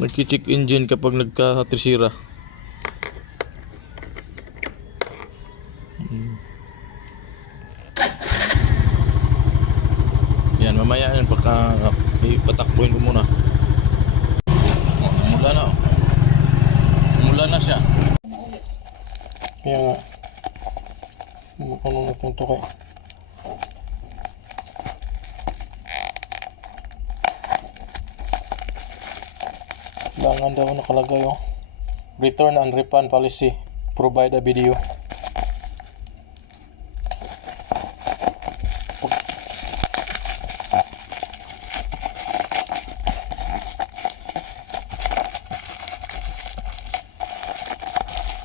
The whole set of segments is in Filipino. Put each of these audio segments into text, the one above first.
Nagki-check engine kapag nagka-trisira. Yan, mamaya yan pagka ipatakbuhin ko muna. Mula na. Mula na siya. Kaya nga. Ano na itong to kaya? Kailangan daw nakalagay oh. Return and refund policy. Provide a video.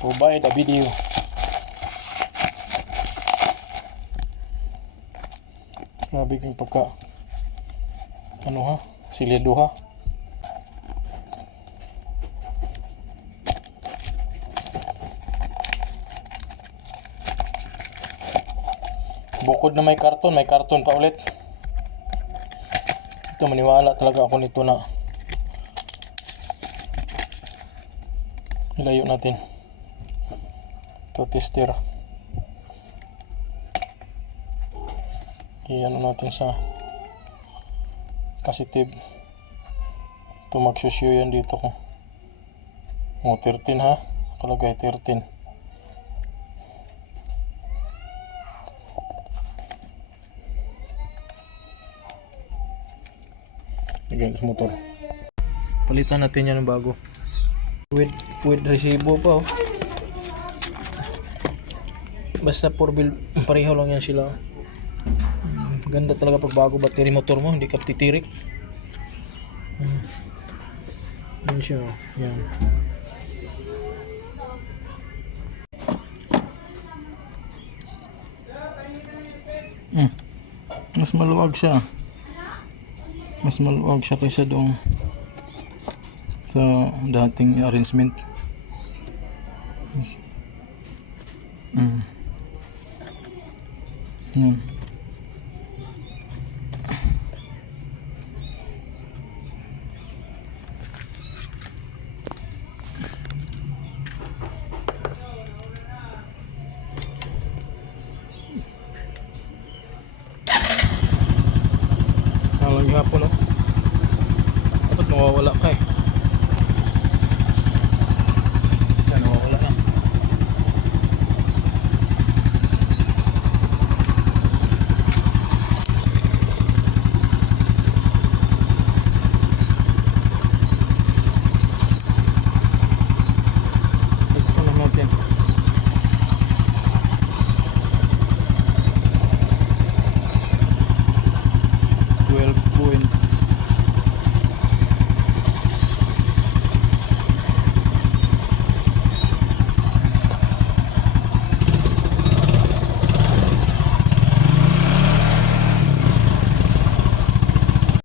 Provide a video. Grabe kang pagka ano ha? Silido ha? Bukod na may karton pa ulit. Ito, maniwala talaga ako nito na ilayo natin. Ito, tester. Iyan natin sa positive. Ito, magsusyo yan dito ko. 13 ha. Kalagay 13. Lagyan sa motor. Palitan natin yan ng bago. With resibo pa oh. Basta 4-wheel, pareho lang yan sila. Maganda talaga pag bago battery motor mo, hindi ka titirik. Yan siya, yan. Mas maluwag siya. Mas maluwag siya kaysa doon sa dating arrangement. Halang hapon oh. Dapat mawawala ka eh.